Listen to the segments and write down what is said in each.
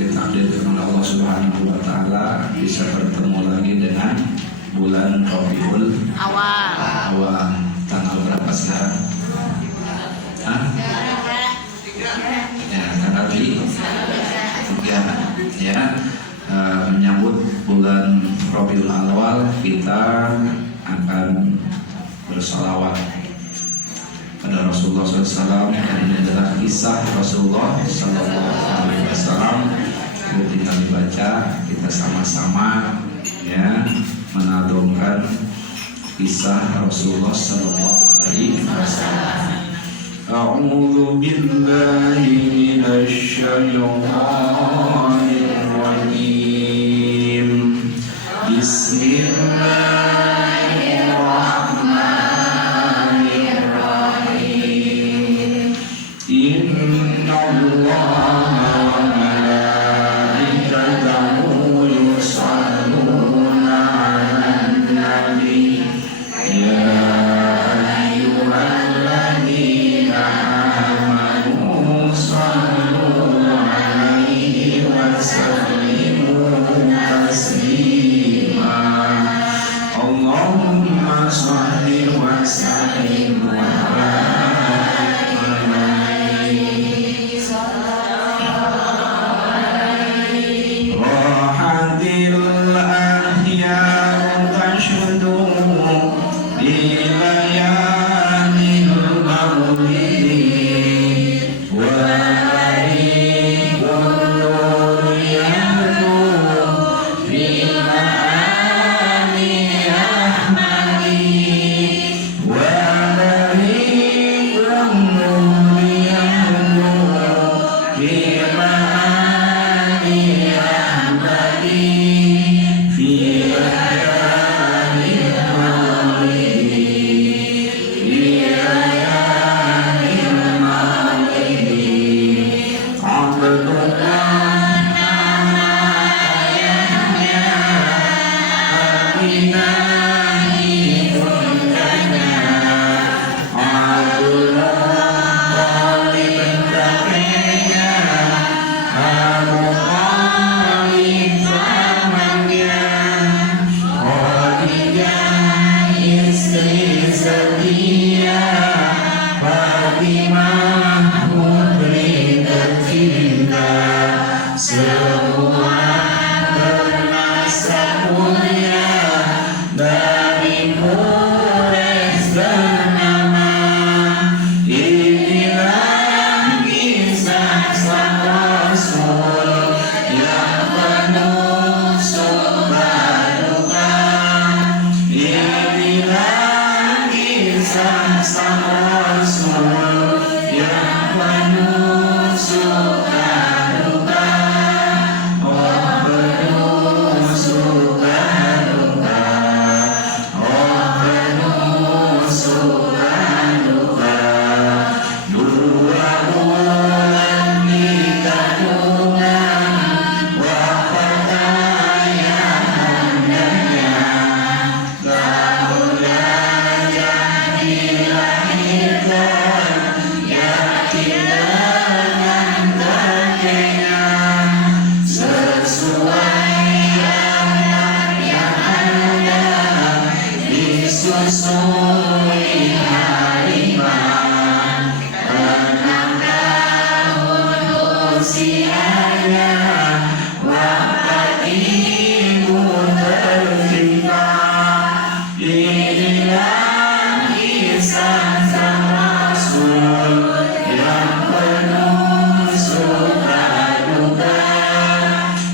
ditakdirkan oleh Allah Subhanahu wa taala bisa bertemu lagi dengan bulan Rabiul Awal. Tanggal berapa sekarang? Ya, tanggal 3 ya. Menyambut bulan Rabiul Awal, kita akan bersalawat pada Rasulullah SAW. Ini adalah kisah Rasulullah SAW. Ketika dibaca, kita sama-sama ya menadungkan kisah Rasulullah SAW. A'udzu billahi minasy syaithanir rajim. Bismillahirrahmanirrahim. Innallaha wa malaikatahu yusholluna 'alan nabi. Ya ayyuhalladzina amanu shollu 'alaihi wa sallimu taslima. Allahumma sholli wa sallim wa barik alaihi. Rahatil ahyar tashdu bilayalil mawlid wa barikul nur yahdu bil ma'ani ahmadi wa barikul nur yahdu bil ma'ani ahmadi fi layalil mawlid fi layalil mawlid. Abdullah nama ayahnya Aminah ibundanya, Abdullah Talib kakeknya, Abu Talib pamannya, Khadijah istri setia, Fatimah putri tercinta, semua bernasab mulia dari Quraisy ternama. Inilah kisah sang Rasul yang penuh suka duka. Inilah kisah sang Rasul yang penuh suka duka. Oh penuh suka duka. Oh penuh suka duka. Dua bulan di kandungan wafat ayahandanya. Tahun gajah dilahirkan yatim dengan kakeknya. Sesuai anak yang ada disusui harimau. 6 tahun usianya wafat ibu tercinta. Inilah kisah sang Rasul yang penuh suka duka.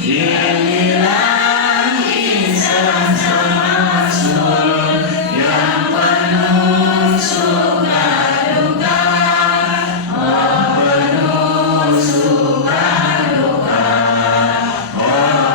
Inilah kisah sang Rasul yang penuh suka duka. Oh penuh suka duka. Oh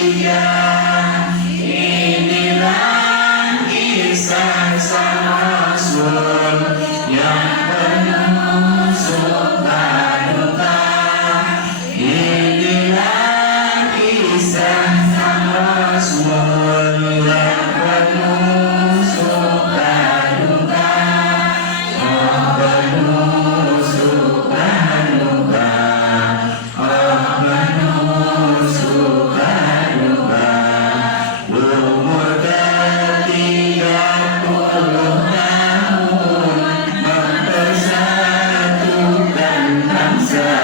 mulia. Inilah kisah sang Rasul yang penuh suka duka. Inilah kisah sang Rasul yang penuh suka duka. Oh penuh suka duka. Oh penuh suka duka. Umur ke-30 tahun mempersatukan bangsa.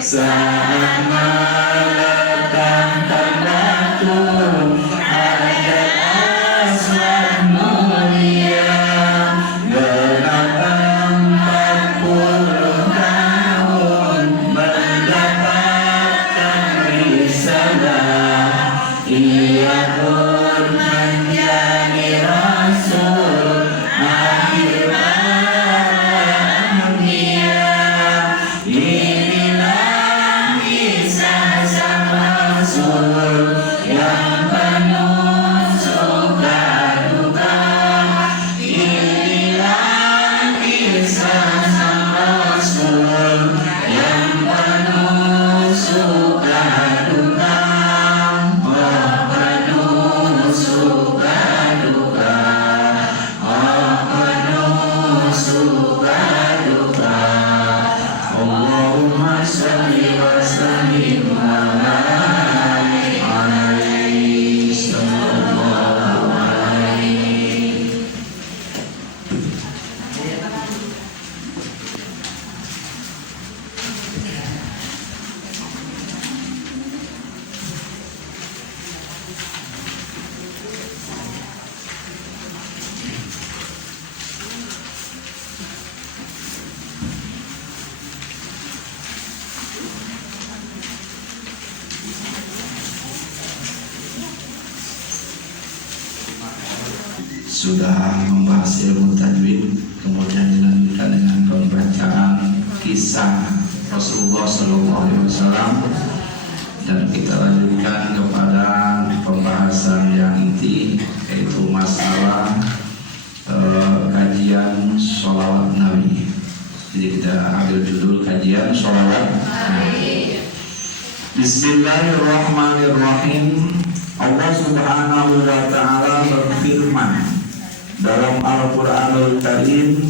Saat meletakkan batu ada aswad mulia. Genap 40 tahun mendapatkan risalah. Ia pun menjadi rasul akhir dunia. Inilah kisah sang Rasul yang penuh suka duka. Inilah kisah sang Rasul yang penuh suka duka. Oh penuh suka duka. Oh penuh suka duka. Allahumma shalli wa sallim alaihi sallallahu alaihi. Sudah membahas ilmu tajwid, kemudian dilanjutkan dengan pembacaan kisah Rasulullah SAW, dan kita lanjutkan kepada pembahasan yang inti, yaitu masalah kajian sholawat Nabi. Jadi kita ambil judul kajian sholawat Nabi. Bismillahirrahmanirrahim. Allah Subhanahu wa Ta'ala berfirman dalam Al-Qur'anul Karim,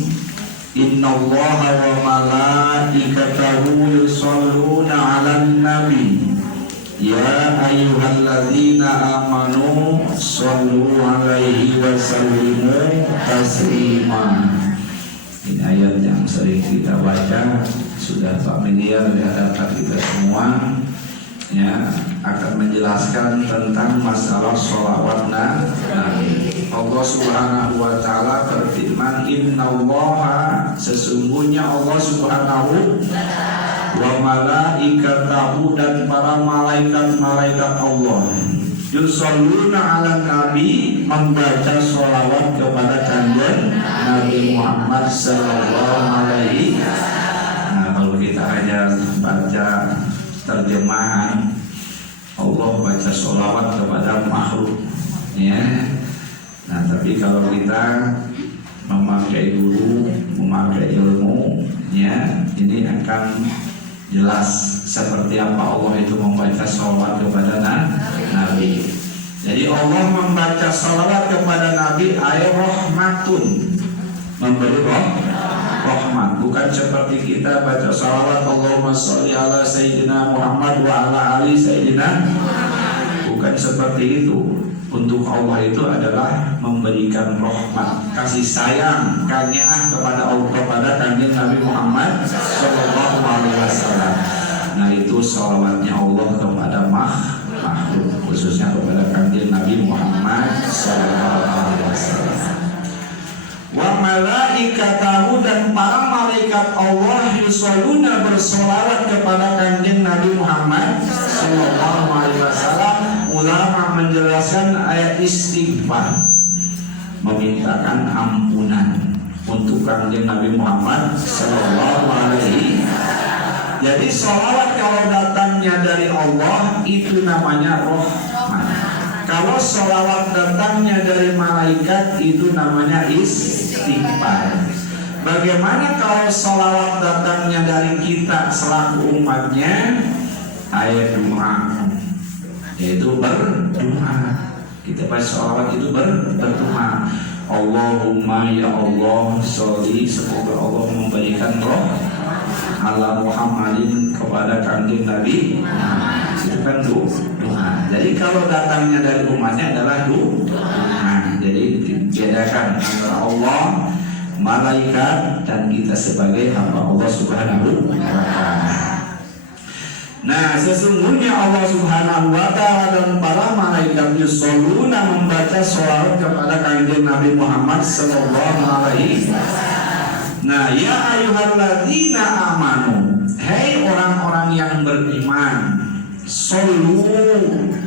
Innallaha wa malaikatahu yusholluna 'alan nabi ya ayyuhalladzina amanu shollu 'alaihi wa sallimu taslima. Ini ayat yang sering kita baca, sudah familiar di hadapan kita semua, ya, akan menjelaskan tentang masalah sholawat Nabi. Allah Subhanahu wa Ta'ala berfirman, Innallaha, sesungguhnya Allah Subhanahu wa malaikatahu, dan para malaikat-malaikat Allah, yusholluna 'alan nabi, membaca sholawat kepada kanjeng Nabi Muhammad sallallahu alaihi. Nah, kalau kita hanya baca terjemahan, Allah baca sholawat kepada makhluk, ya. Nah, tapi kalau kita memakai guru, memakai ilmu, ya, ini akan jelas seperti apa Allah itu membaca sholawat kepada Nabi. Jadi Allah membaca sholawat kepada Nabi ayat rahmatun, memberi rahmat, bukan seperti kita baca sholawat Allahumma sholli ala sayyidina Muhammad wa ala ali sayyidina, bukan seperti itu. Untuk Allah itu adalah memberikan rahmat, kasih sayang, kaniah kepada Allah, kepada kanjeng Nabi Muhammad sallallahu alaihi wasallam. Nah, itu sholawatnya Allah kepada makhluk, khususnya kepada kanjeng Nabi Muhammad sallallahu alaihi wasallam. Wa malaikatahu, dan para malaikat Allah yusholluna, bersolawat kepada kanjeng Nabi Muhammad sallallahu alaihi wasallam. Ulama menjelaskan ayat istighfar, memintakan ampunan untuk kanjeng Nabi Muhammad sallallahu alaihi Jadi sholawat kalau datangnya dari Allah itu namanya rahmat. Kalau sholawat datangnya dari malaikat itu namanya istighfar. Bagaimana kalau sholawat datangnya dari kita selaku umatnya? Ayat doa, yaitu berdoa. Kita baca sholawat itu berdoa. Allahumma ya Allah sholli, semoga Allah memberikan ala Muhammadin, kepada kanjeng Nabi. Itu kan doa. Jadi kalau datangnya dari umatnya adalah doa. Jadi dibedakan antara Allah, malaikat, dan kita sebagai hamba Allah Subhanahu wa ta'ala. Nah, sesungguhnya Allah Subhanahu wa ta'ala dan para malaikat yusholluna membaca sholawat kepada kanjeng Nabi Muhammad sallallahu alaihi wasallam. Nah, ya ayyuhalladzina amanu, hei orang-orang yang beriman, shollu,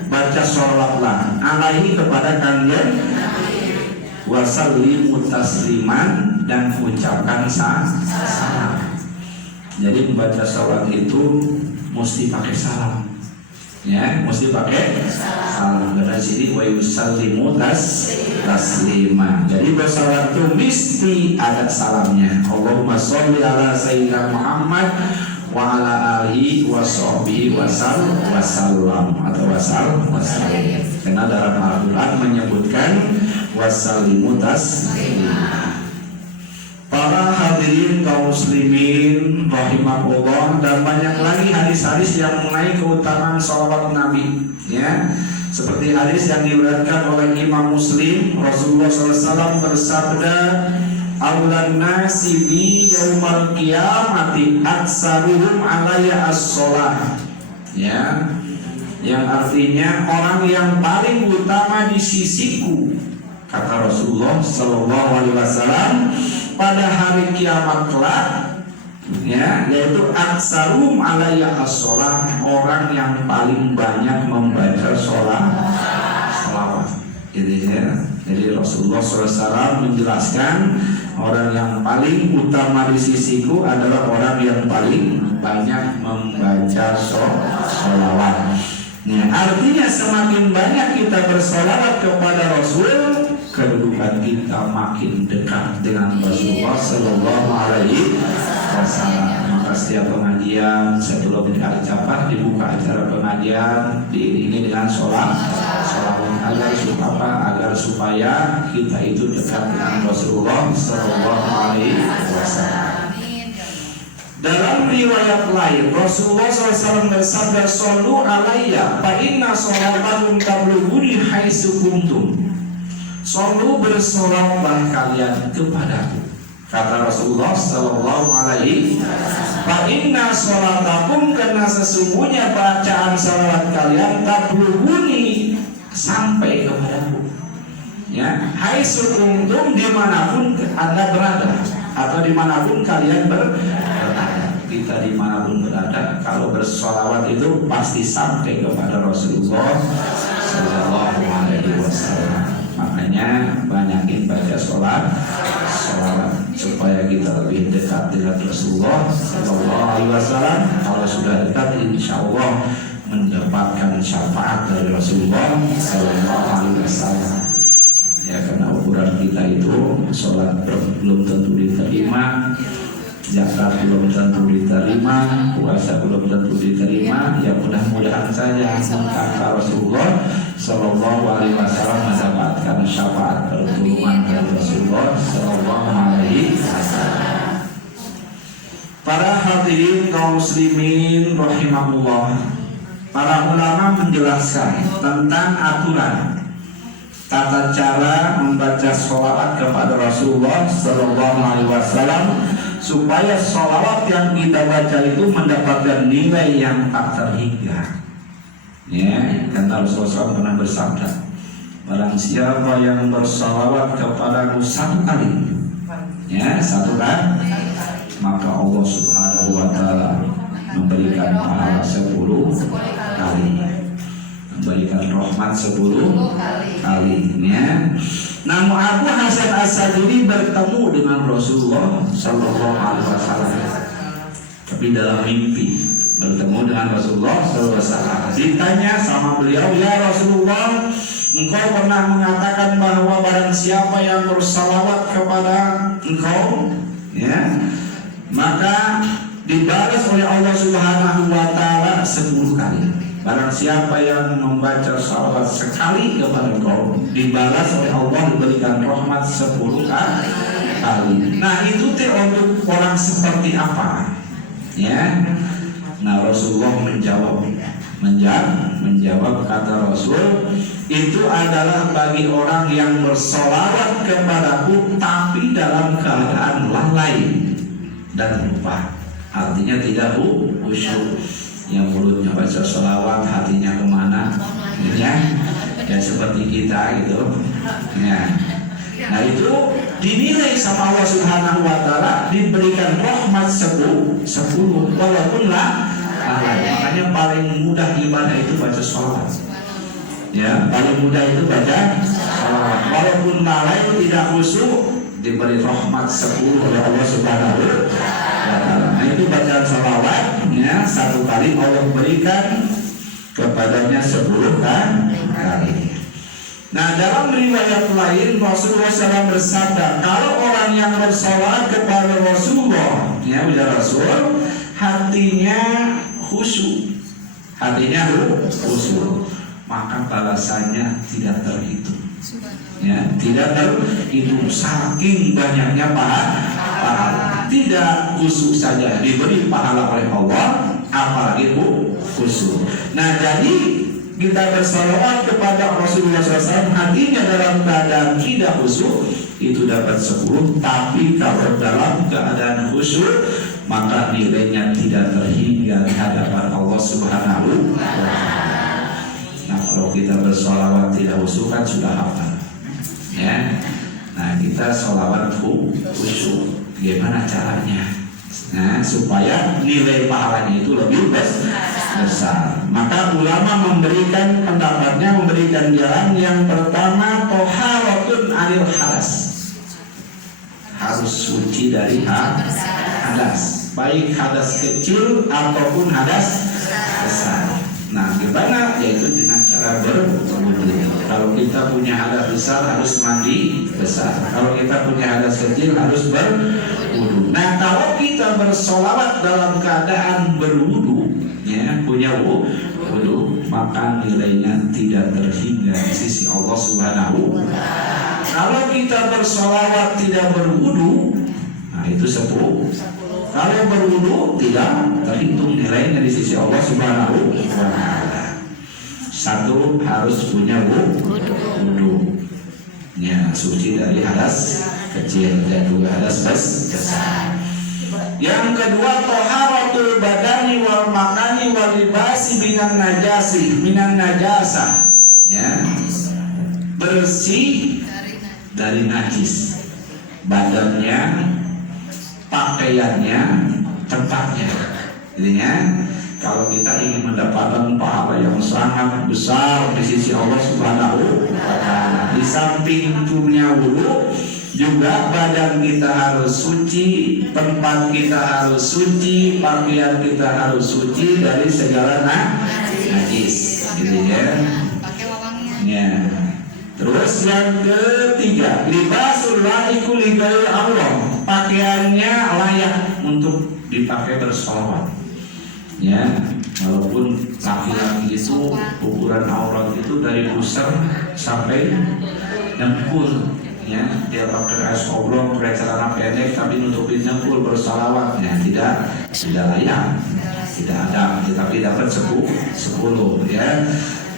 baca sholawatlah alaihi kepada kanjeng wa sallimu tasliman, dan ucapkan salam. Jadi membaca sholawat itu mesti pakai salam, ya, mesti pakai salam. Karena sini wa yusallimu taslima. Jadi bersalawat itu mesti ada salamnya. Allahumma sholli ala sayyidina Muhammad wa ala alihi wa sahbihi wasallam atau wasallam. Karena dalam Al-Quran menyebutkan wasallimu taslima. Para hadirin kaum muslimin rahimahullah, dan banyak lagi hadis-hadis yang mengenai keutamaan sholawat Nabi, ya. Seperti hadis yang diriwayatkan oleh Imam Muslim, Rasulullah SAW bersabda, "Aulan nasi bi yaumal qiyamati aktsaruhum alayya as-shalah." Ya. Yang artinya orang yang paling utama di sisiku, kata Rasulullah SAW, pada hari kiamat kelak, ya, yaitu aksarum alayya as-shalah, orang yang paling banyak membaca sholawat. Jadi Rasulullah SAW menjelaskan orang yang paling utama di sisiku adalah orang yang paling banyak membaca sholawat. Nah, artinya semakin banyak kita bersolawat kepada Rasul, kedudukan kita makin dekat dengan Rasulullah Sallallahu Alaihi Wasallam. Maka setiap pengajian sebelum diucapkan dibuka acara pengajian diiringi dengan sholawat agar supaya kita itu dekat dengan Rasulullah Sallallahu Alaihi Wasallam. Dalam riwayat lain Rasulullah SAW bersabda, "Shollu alayya fa inna sholatakum tablughuni haitsu kuntum." Shollu, bersolawatlah kalian kepadaku, kata Rasulullah Sallallahu Alaihi Wasallam. Fa inna sholatakum, karena sesungguhnya bacaan salawat kalian tablughuni, sampai kepadaku. Ya, haitsu kuntum, dimanapun Anda berada atau dimanapun kalian berada. Kita dimanapun berada, kalau bersolawat itu pasti sampai kepada Rasulullah Sallallahu Alaihi Wasallam. Makanya banyakin baca sholawat supaya kita lebih dekat dengan Rasulullah Sallallahu Alaihi Wasallam. Kalau sudah dekat, insya Allah mendapatkan syafaat dari Rasulullah Sallallahu Alaihi Wasallam. Ya, karena ukuran kita itu sholat belum tentu diterima, zakat belum tentu diterima, puasa belum tentu diterima. Ya mudah-mudahan saja kata Rasulullah Sallallahu Alaihi Wasallam mendapatkan syafaat pertolongan dari Rasulullah Sallallahu Alaihi Wasallam. Para hadirin kaum muslimin rahimahullah, para ulama menjelaskan tentang aturan tata cara membaca sholawat kepada Rasulullah Sallallahu Alaihi Wasallam, supaya sholawat yang kita baca itu mendapatkan nilai yang tak terhingga. Ya, karena Rasulullah SAW pernah bersabda, barang siapa yang bersalawat kepadaku satu kali, ya, satu kali, maka Allah Subhanahu wa ta'ala memberikan pahala 10 kali, memberikan rahmat 10 kali, ya. Namun Abu Hasan As-Sadili bertemu dengan Rasulullah Sallallahu Alaihi Wasallam. tapi dalam mimpi bertemu dengan Rasulullah SAW. Ditanya sama beliau, ya Rasulullah, engkau pernah mengatakan bahwa barang siapa yang bersalawat kepada engkau, ya, maka dibalas oleh Allah Subhanahu wa Ta'ala 10 kali. Barang siapa yang membaca salawat sekali kepada engkau, dibalas oleh Allah, diberikan rahmat 10 kali. Nah, itu untuk orang seperti apa? Ya. Nah, Rasulullah menjawab kata Rasul, itu adalah bagi orang yang bersolawat kepadaku tapi dalam keadaan lalai dan lupa. Artinya tidak khusyuk. Yang mulutnya baca sholawat, hatinya kemana? Ya seperti kita gitu. Ya. Nah, itu dinilai sama Allah Subhanahu wa Ta'ala, diberikan rahmat 10 walaupun makanya paling mudah ibadah itu baca sholawat. Ya, paling mudah itu baca sholawat. Walaupun lalai tidak khusyuk, diberi rahmat 10 oleh Allah Subhanahu wa Ta'ala. Nah, itu bacaan sholawat, ya, 1 kali Allah berikan kepadanya 10 kali. Nah, dalam riwayat lain Rasulullah SAW bersabda, kalau orang yang bersolawat kepada Rasulullah, ya, bila Rasul, hatinya khusyuk, maka balasannya tidak terhitung. Ya, tidak terhitung saking banyaknya pahala. Tidak khusyuk saja diberi pahala oleh Allah, apalagi khusyuk. Nah, jadi kita bersalawat kepada Rasulullah SAW, hatinya dalam keadaan tidak khusyuk, itu dapat 10. Tapi kalau dalam keadaan khusyuk, maka nilainya tidak terhingga di hadapan Allah Subhanahu wa Ta'ala. Nah, kalau kita bersalawat tidak khusyuk kan sudah hafal, ya. Nah, kita salawat khusyuk, gimana caranya? Nah, supaya nilai pahalanya itu lebih besar. Maka ulama memberikan pendapatnya, memberikan jalan. Yang pertama, toharatun anil hadas, harus suci dari hadas, baik hadas kecil ataupun hadas besar. Nah, gimana? Yaitu dengan cara berwudu. Kalau kita punya hadas besar harus mandi besar. Kalau kita punya hadas kecil harus berwudu. Nah, kalau kita bersolawat dalam keadaan berwudu, ya, punya wudu, maka nilainya tidak terhingga di sisi Allah Subhanahu wa Ta'ala. Kalau kita bersolawat tidak berwudu, nah itu 10. Kalau berwudu tidak terhitung nilainya di sisi Allah Subhanahu wa Ta'ala. 1 harus punya wudu, ya, suci dari hadas kecil dan juga hadas besar. Yang kedua, taharatul badani wal makani wal libasi minan najasah, ya, bersih dari najis, badannya, pakaiannya, tempatnya. Jadinya kalau kita ingin mendapatkan pahala yang sangat besar di sisi Allah Subhanahu wa Ta'ala, di samping punya wudu, juga badan kita harus suci, tempat kita harus suci, pakaian kita harus suci dari segala najis, gitu ya. Ya. Terus yang ketiga, libasul laiku li ghairi Allah, pakaiannya layak untuk dipakai bersolawat. Ya, walaupun laki-laki itu ukuran aurat itu dari pusar sampai dengkul, ya, dia pakai kaos oblong, pakai celana pendek tapi nutupin dengkul bersalawatnya tidak layak, tidak ada, tapi dapat 10, ya.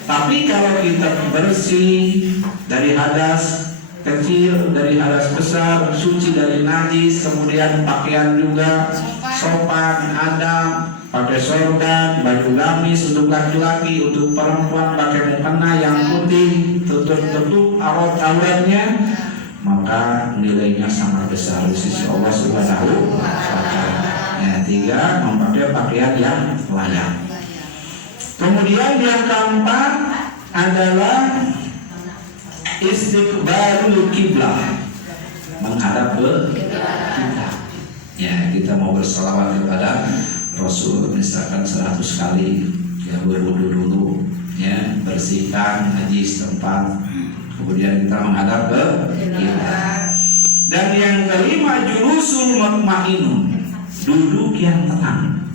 Tapi kalau kita bersih dari hadas kecil, dari hadas besar, suci dari najis, kemudian pakaian juga sopan, adab, pakai sorban, baju gamis untuk laki-laki, untuk perempuan pakai mukena yang putih, tutup auratnya, maka nilainya sangat besar di sisi Allah Subhanahu wa Ta'ala. Ya, 3, memakai pakaian yang layak. Kemudian yang keempat adalah istiqbalul kiblah, menghadap ke kiblat. Ya, kita mau berselawat kepada Rasul misalkan 100 kali ya, berwudu dulu ya, bersihkan najis tempat, kemudian kita menghadap ke kiblat. Dan yang kelima julusul mutmainun, duduk yang tenang.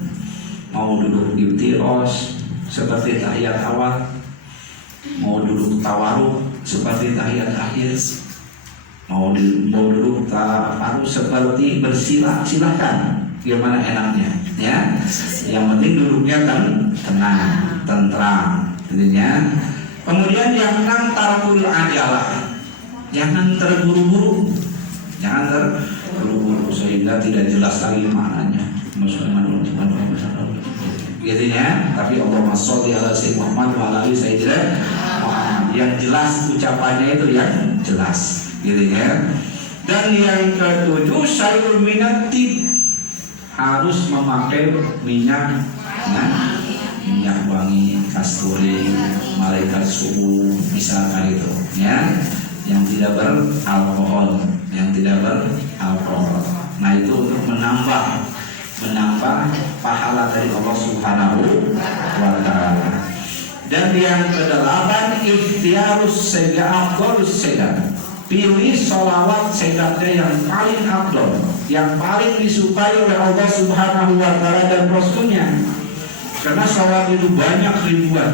Mau duduk iftiros seperti tahiyat awal, mau duduk tawaruk seperti tahiyat akhir, mau duduk tawaruk seperti bersila, silakan gimana enaknya ya. Yang penting duduknya tenang, tentram intinya. Kemudian yang 6 tarkul ajalah, jangan terburu-buru, jangan terburu-buru sehingga tidak jelas lagi maknanya. Intinya, tapi Allahumma sholli ala sayyidina Muhammad wa ala ali sayyidina Muhammad, yang jelas ucapannya itu yang jelas gitu ya. Dan yang ke-7 syai'un minati, harus memakai minyak minyak wangi, kasturi, malaikat subuh misalkan itu ya, yang tidak beralkohol, Nah itu untuk menambah pahala dari Allah Subhanahu wa taala. Dan yang ke-8 ikhtiarus sega afdhalus sega, pilih sholawat segatnya yang paling afdol, yang paling disukai oleh Allah Subhanahu wa taala dan Rasulnya. Karena sholawat itu banyak ribuan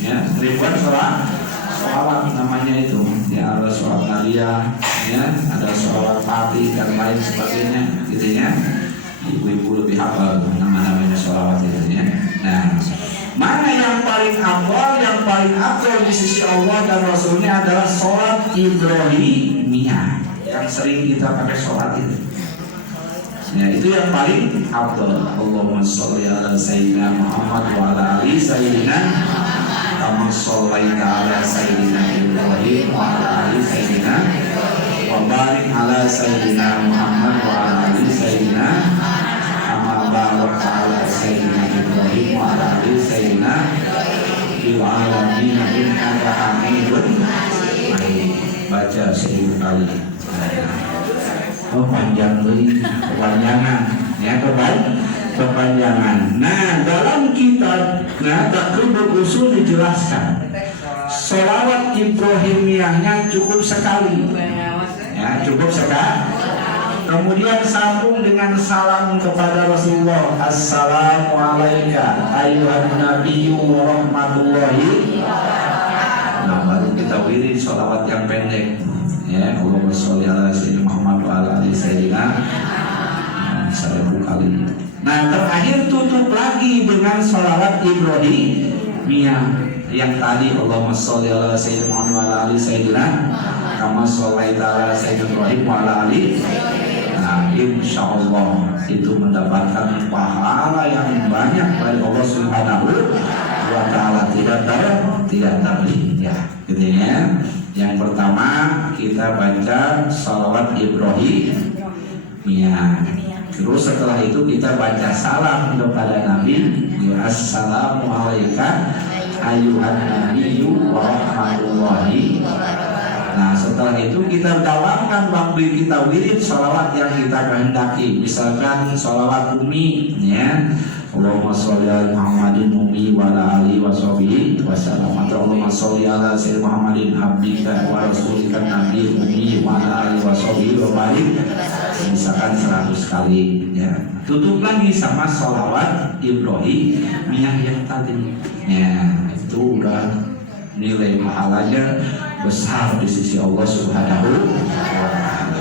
ya, ribuan sholawat namanya itu ya, ada sholawat aliyah ya, ada sholawat fatih dan lain sebagainya gitu ya. Ibu-ibu lebih hafal nama-namanya sholawat itu ya. Nah, mana yang paling afdal? Yang paling afdal di sisi Allah dan Rasulnya adalah sholat Ibrahimiyah, yang sering kita pakai sholat itu ya, itu yang paling afdal. Allahumma sholli ala sayyidina Muhammad wa ala ali sayyidina kama shollaita ala sayyidina Ibrahim wa ala ali sayyidina wa barik ala sayyidina Muhammad wa ala ali sayyidina kama barakta ala sayyidina Ibrahim wa ala ali sayyidina fil alamin innaka hamidun majid. Baca 1000 kali. Oh panjang lagi, kepanjangan ya, kepanjangan. Nah dalam kitab Taqribul Usul dijelaskan sholawat Ibrahimiyahnya cukup sekali ya, cukup sekali. Kemudian sambung dengan salam kepada Rasulullah, assalamualaikum ayyuhan nabiyyu wa rahmatullahi. Nah baru kita wirid sholawat yang pendek ya, Allahumma sholli ala sayyidina Muhammad wa ala ali sayyidina 1000 kali. Nah terakhir tutup lagi dengan sholawat Ibrahimiyah yang tadi, Allahumma sholli ala sayyidina Muhammad wa ala ali sayyidina kama shollaita ala sayyidina Ibrahim wa ala ali. Nah insyaallah itu mendapatkan pahala yang banyak dari Allah Subhanahu wa taala, tidak terlihat ya gitu ya. Yang pertama kita baca sholawat Ibrahimiyah. Terus setelah itu kita baca salam kepada Nabi, assalamualaikum ayyuhan nabiyyu wa rahmatullahi. Nah setelah itu kita dawamkan waktu kita wirid sholawat yang kita kehendaki. Misalkan sholawat umi ya, Allahumma sholli ala Muhammadin ummi wa ala alihi wa sahbihi wasallam, atau Allahumma sholli ala sayyidina Muhammadin abdika wa rasulika nabi ummi wa ala alihi wa sahbihi wa barik, misalkan 100 kali ya. Tutup lagi sama sholawat Ibrahimiyah yang tadi ya, itu udah nilai pahalanya besar di sisi Allah Subhanahu wa taala.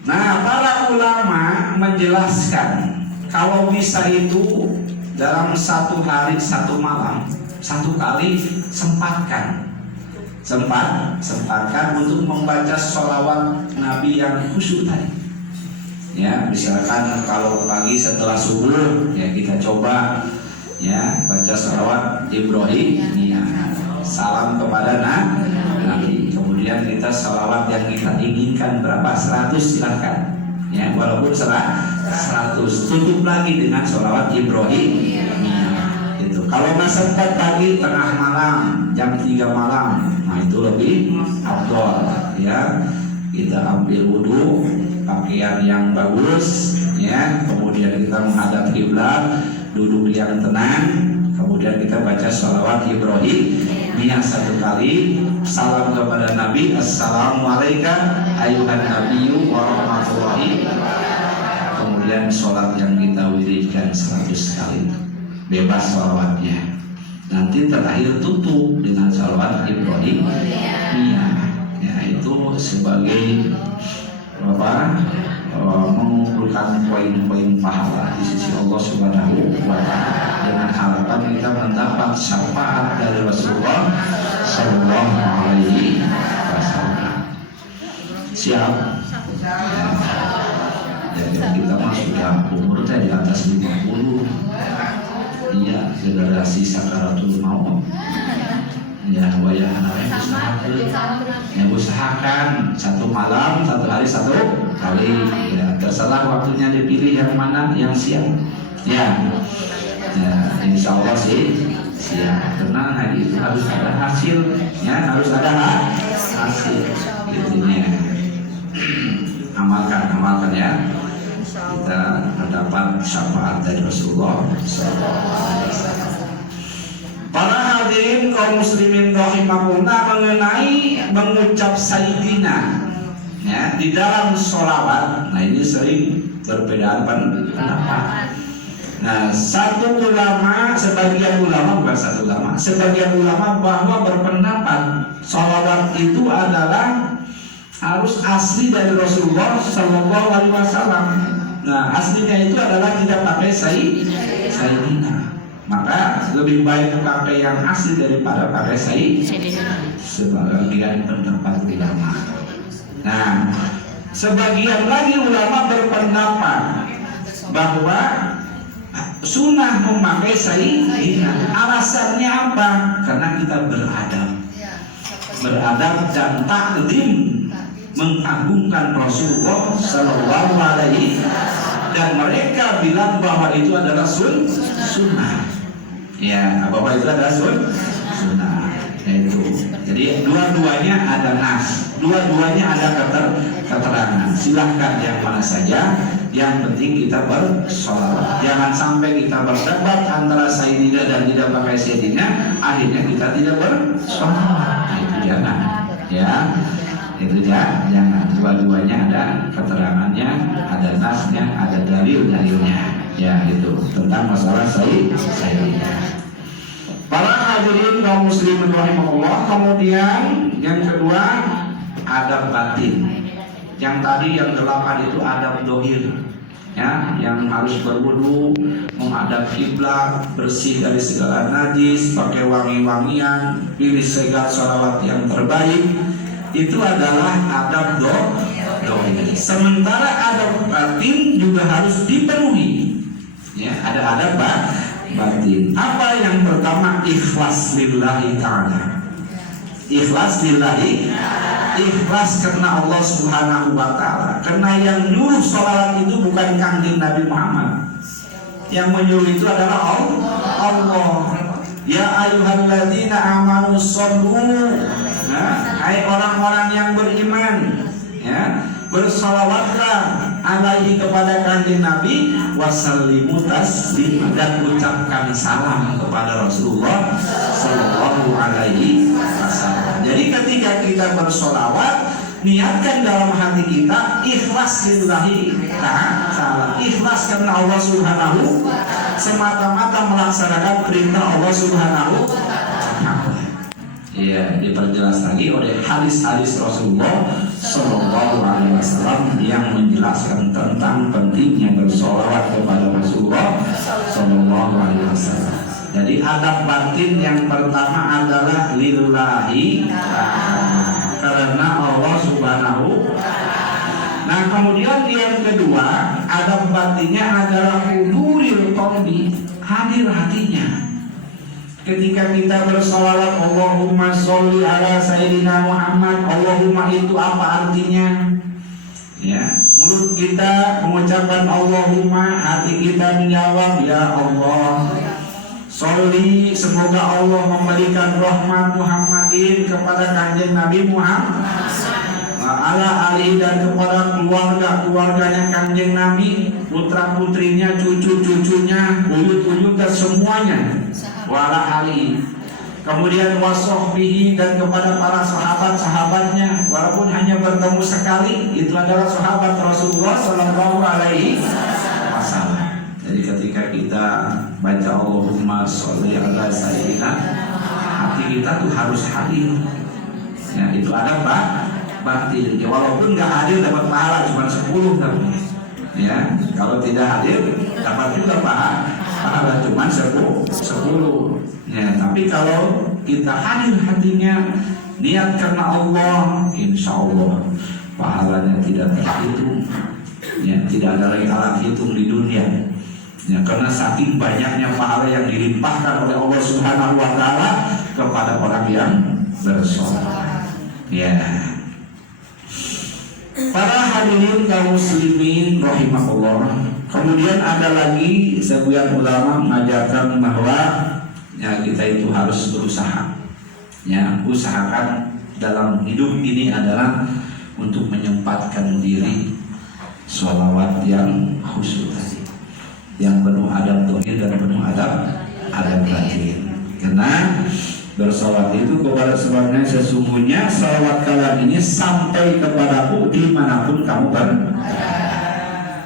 Nah, para ulama menjelaskan kalau bisa itu dalam 1 hari 1 malam 1 kali sempatkan untuk membaca sholawat Nabi yang khusyuk tadi. Ya, misalkan kalau pagi setelah subuh ya kita coba ya baca sholawat Ibrahimiyah, salam kepada Nabi. Kemudian kita sholawat yang kita inginkan berapa? 100 silahkan ya, walaupun 100. Tutup lagi dengan sholawat Ibrahimiyah itu. Kalau nggak sempat pagi, tengah malam, jam 3 malam, nah itu lebih afdol ya. Kita ambil wudhu, pakaian yang bagus ya. Kemudian kita menghadap kiblat, duduk yang tenang. Kemudian kita baca sholawat Ibrahimiyah 1 kali, salam kepada Nabi, assalamualaikum ayuhan nabiyyu warahmatullahi. Kemudian sholat yang kita wiridkan 100 kali, bebas sholawatnya. Nanti terakhir tutup dengan sholawat Ibrahimiyah, yaitu sebagai mengumpulkan poin-poin pahala di sisi Allah Subhanahu wa Ta'ala, dengan harapan kita mendapat syafaat dari Rasulullah Sallallahu Alaihi Wasallam. Siap? Jadi kita mah sudah umurnya di atas 50. Iya, generasi sakaratul maut. Ya, wayah anaknya usahakan 1 malam 1 hari 1 kali. Ya, terserah waktunya dipilih yang mana yang siap. Ya, insya Allah sih siap. Karena hari itu harus ada hasil, ya harus ada hasil. Intinya amalkan ya. Kita mendapat syafaat dari Rasulullah SAW. Para hadirin kaum muslimin rahimakumullah, mengenai mengucap sayyidina ya di dalam sholawat, nah ini sering berbedaan pendapat. Nah, sebagian ulama bahwa berpendapat sholawat itu adalah harus asli dari Rasulullah Sallallahu Alaihi Wasallam. Nah, aslinya itu adalah tidak pakai sayyidina. Maka lebih baik pakai yang asli daripada pakai sayyidina. Sebagian pendapat ulama. Nah, sebagian lagi ulama berpendapat bahwa sunnah memakai sayyidina. Alasannya apa? Karena kita beradab dan taklim, mengagungkan Rasulullah Sallallahu Alaihi Wasallam, dan mereka bilang bahwa itu adalah sunnah. Ya, bahwa itu adalah sunnah. Itu. Jadi dua-duanya ada nas, dua-duanya ada keterangan. Silahkan yang mana saja. Yang penting kita bersolawat. Jangan sampai kita berdebat antara sayyidina dan tidak pakai sayyidina, akhirnya kita tidak bersolawat. Nah, itu jangan. Ya. Itu jangan. Dua-duanya ada keterangannya, ada nasnya, ada dalil-dalilnya. Ya, itu tentang masalah sayyidina. Para hadirin kaum muslimin rahimahullah. Kemudian yang kedua, adab batin. Yang tadi yang 8 itu adab dohir, ya, yang harus berwudu, menghadap kiblat, bersih dari segala najis, pakai wangi-wangian, pilih segala sholawat yang terbaik. Itu adalah adab dohir. Sementara adab batin juga harus dipenuhi. Ya, ada adab batin. Apa yang pertama? Ikhlas lillahi ta'ala. Ikhlas lillahi, ikhlas karena Allah Subhanahu wa Ta'ala. Karena yang nyuruh sholawat itu bukan kanjeng Nabi Muhammad. Yang menyuruh itu adalah Allah. Ya ayyuhalladzina amanu shollu. Hai orang-orang yang beriman, ya, bersalawatlah alaihi kepada kanjeng Nabi, wasallimu taslima, dan ucapkan salam kepada Rasulullah Sallallahu Alaihi Wasallam. Jadi ketika kita bersolawat, niatkan dalam hati kita ikhlas lillahi ta'ala, ikhlas karena Allah Subhanahu, semata-mata melaksanakan perintah Allah Subhanahu. Ya, diperjelas lagi oleh hadis-hadis Rasulullah Sallallahu Alaihi Wasallam yang menjelaskan tentang pentingnya bersolawat kepada Rasulullah Sallallahu Alaihi Wasallam. Jadi adab batin yang pertama adalah lillahi karena Allah Subhanahu. Nah, kemudian yang kedua adab batinnya adalah huduril qalbi, hadir hatinya. Ketika kita bersolawat Allahumma sholli ala Sayyidina Muhammad, Allahumma itu apa artinya? Ya, mulut kita mengucapkan Allahumma, hati kita menjawab ya Allah. Sholli, semoga Allah memberikan rahmat Muhammadin kepada kanjeng Nabi Muhammad. ala ali dan kepada keluarganya Kanjeng Nabi, putra putrinya, cucu cucunya, buyut buyut dan semuanya. Wala ali. Kemudian wasohbihi dan kepada para sahabat-sahabatnya, walaupun hanya bertemu sekali, itu adalah sahabat Rasulullah Sallallahu Alaihi Wasallam. Jadi ketika kita baca Allahumma sholli ala sayyidina, hati kita tuh harus hadir. Ya, itu ada batin. Ya, walaupun nggak hadir dapat pahala cuma 10 tapi. Ya, kalau tidak hadir dapat juga pahala cuma 10. Ya, tapi kalau kita hadir hatinya, niat karena Allah, insya Allah pahalanya tidak terhitung. Ya, tidak ada lagi alat hitung di dunia. Ya, karena saking banyaknya pahala yang dilimpahkan oleh Allah Subhanahu Wa Taala kepada orang yang bersolat. Ya. Para hadirin kaum muslimin rahimahullah. Kemudian ada lagi sebagian ulama mengajarkan bahwa ya kita itu harus berusaha. Ya, usahakan dalam hidup ini adalah untuk menyempatkan diri sholawat yang khusyuk tadi, yang penuh adab zahir dan penuh adab batin. Karena bersolawat itu kepada sebabnya sesungguhnya salawat kalian ini sampai kepadaku dimanapun kamu berada.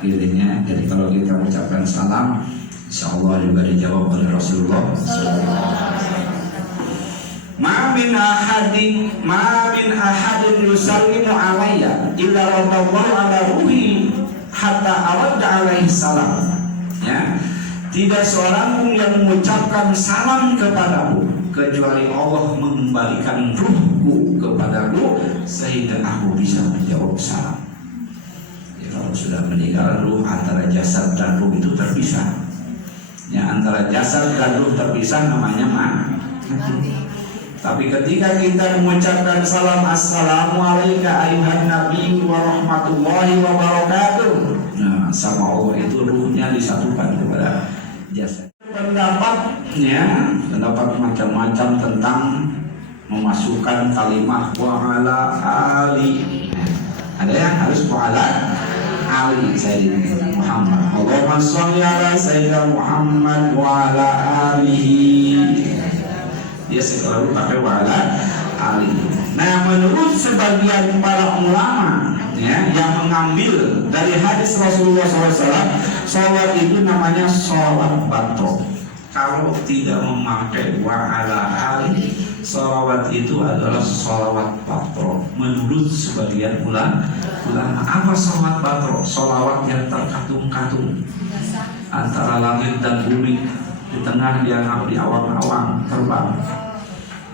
Intinya, jadi kalau kita mengucapkan salam, insya Allah juga dijawab oleh Rasulullah SAW. Ma min ahadin yusallimu alayya illa radallahu ala ruhi hatta awadda alaihi salam. Ya, tidak seorang pun yang mengucapkan salam kepadaku kecuali Allah mengembalikan ruhku kepadaku sehingga aku bisa menjawab salam. Ya, kalau sudah meninggal, ruh antara jasad dan ruh itu terpisah. Ya, antara jasad dan ruh terpisah namanya mati. Tapi ketika kita mengucapkan salam, assalamualaikum ayuhan nabi wa rahmatullahi wa barakatuh, nah, sama Allah itu ruhnya disatukan kepada jasad. Pendapat macam-macam tentang memasukkan kalimat wa ala ali. Ada yang harus wa ala ali Sayyidina Muhammad. Allahumma sholli ala Sayyidina Muhammad wa ala alihi. Dia selalu pakai wa ala ali. Nah, menurut sebagian para ulama ya, yang mengambil dari hadis Rasulullah SAW, sholat itu namanya sholat batrok. Kalau tidak memakai wa ala ali, sholawat itu adalah sholawat batrok. Menurut sebagian ulama, apa sholawat batrok? Sholawat yang terkatung-katung antara langit dan bumi, di tengah dianggap di awang-awang terbang.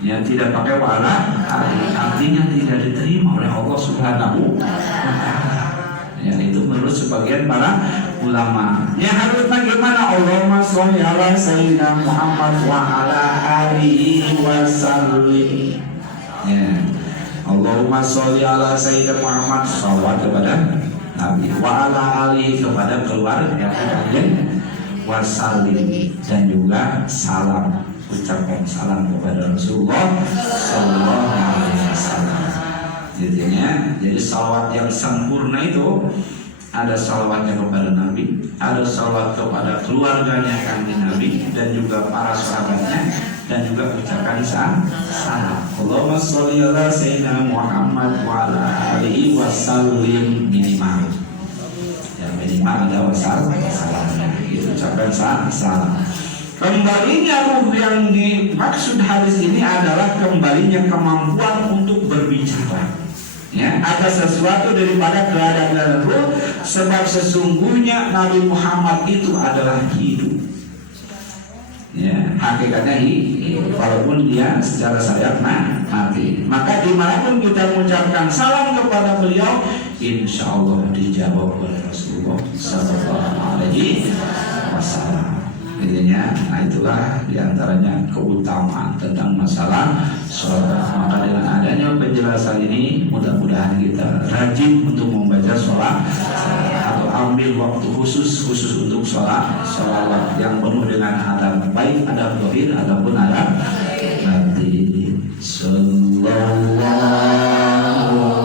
Ya, tidak pakai wa ala ali, artinya tidak diterima oleh Allah Subhanahu wa Ta'ala. Ya, itu menurut sebagian para ulama. Ya, harus bagaimana? Allahumma sholli ala sayyidina Muhammad wa ala alihi wa sallim. Ya, Allahumma sholli ala sayyidina Muhammad, salawat kepada Nabi, wa ala alihi kepada keluarga Nabi, wa sallim, dan juga salam, ucapkan salam kepada Rasulullah Sallallahu Alaihi Wasallam. Jadi salawat yang sempurna itu ada salawatnya kepada Nabi, ada salawat kepada keluarganya Kanjeng Nabi dan juga para sahabatnya, dan juga ucapan salam. Allahumma sholli ala sayyidina Muhammad wa ala alihi wa sallim, minimal. Ya, minimal ada wassalamnya. Itu ucapan salam. Kembalinya ruh yang dimaksud hadis ini adalah kembalinya kemampuan untuk berbicara. Ya, ada sesuatu daripada keadaan ruh, sebab sesungguhnya Nabi Muhammad itu adalah hidup. Ya, hakikatnya hidup, walaupun dia secara syariat mati. Maka dimanapun kita mengucapkan salam kepada beliau, insya Allah dijawab oleh Rasulullah Sallallahu Alaihi Wasallam. Intinya, nah itulah diantaranya keutamaan tentang masalah sholat. Maka dengan adanya penjelasan ini, mudah-mudahan kita rajin untuk membaca sholat atau ambil waktu khusus untuk sholat yang penuh dengan adab, baik adab zahir ataupun adab batin. Sallallahu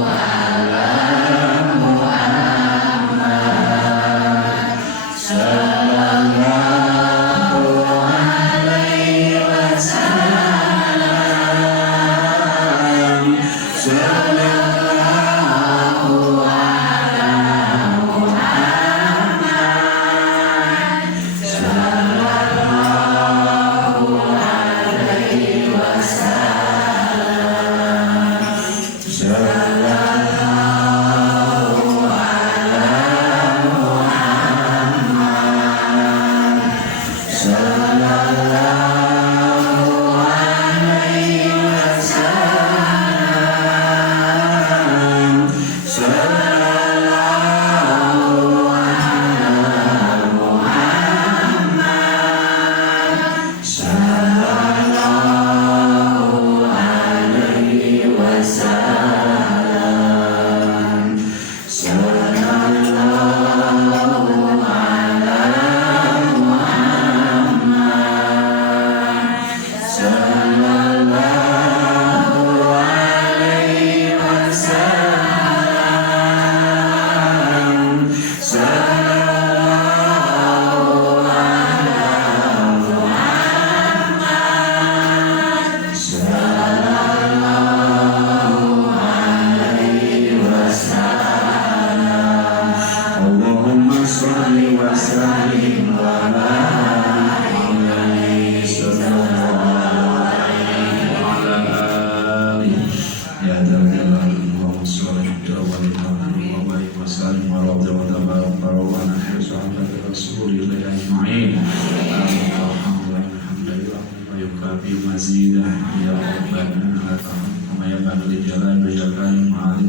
alaihi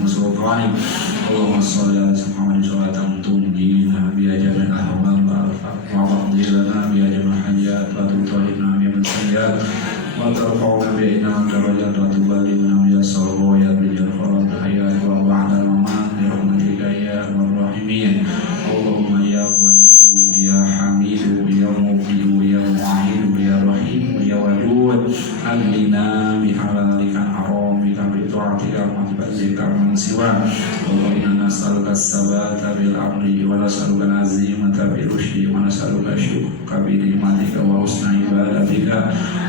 سلطانك اللهم صل على محمد صلاة تنجينا بها جميع الأهوال وتقضي لنا بها جميع الحاجات وتطهرنا بها من السيئات وترفعنا بها إلى درجات وتبلغنا بها الصلوات بالجنة الحياة وبعد الممات برحمتك يا أرحم الراحمين اللهم يا غني يا حميد يا مبدئ يا معيد يا رحيم يا ودود أغننا بحلالك عن حرامك بطاعتك وتبلغك من سواك اللهم إنا نسألك الثبات بالأمر ونسألك العزيمة بالرشد ونسألك الشكر بنعمتك وحسن عبادتك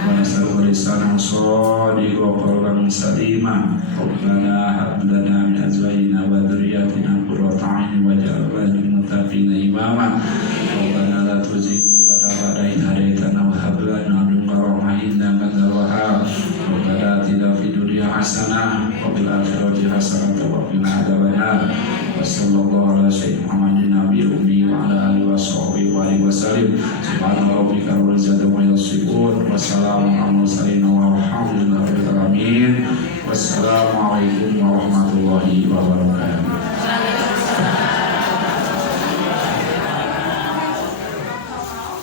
ونسألك لسانا صادقا وقلبا سليما ربنا هب لنا من أزواجنا وذرياتنا قرة أعين واجعلنا للمتقين إماما ربنا لا تزغ قلوبنا بعد إذ هديتنا وهب لنا من لدنك رحمة إنك أنت الوهاب ربنا آتنا في الدنيا حسنة وفي الآخرة حسنة وقنا عذاب النار وصلى الله على سيدنا محمد النبي الأمي وعلى آله وصحبه وسلم سبحان ربك رب العزة عما يصفون وسلام على المرسلين والحمد لله رب العالمين والسلام عليكم ورحمة الله وبركاته.